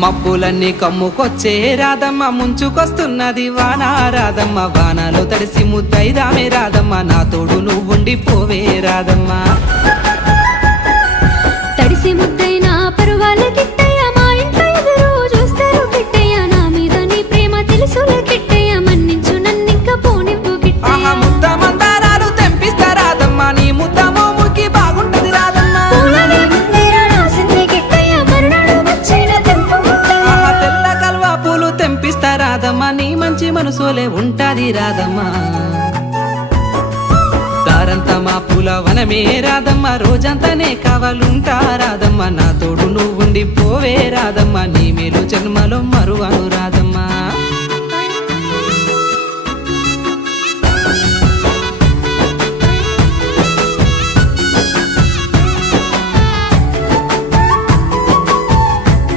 మబ్బులన్నీ కమ్ముకొచ్చే రాధమ్మ ముంచుకొస్తున్నది వాన రాధమ్మ వానలో తడిసి ముద్దైదామే రాధమ్మ నా తోడు నువ్వుండి పోవే రాధమ్మ తడిసి ముద్దైనా పరువాల కిట్టయ్య మా ఇంట్లో ఎదురు చూస్తారు కిట్టయ్య నా మీద నీ ప్రేమ తెలుసులే కిట్టయ్య మన్నించు నన్నింక పోనివ్వు కిట్టయ్య ముద్ద మందారాలు తెంపిస్తా రాధమ్మ నీ ముద్ద మోముకి బాగుంటది రాధమ్మ తెల్ల కల్వా పూలు తెంపిస్తా రాధమ్మ నీ మంచి మనసులే ఉంటాది రాధమ్మ దారంతా మా పూల వనమే రాధమ్మ రోజంతానే కావాలుంటా రాధమ్మ నా తోడు నువ్వుండి పోవే రాధమ్మ నీ మేలు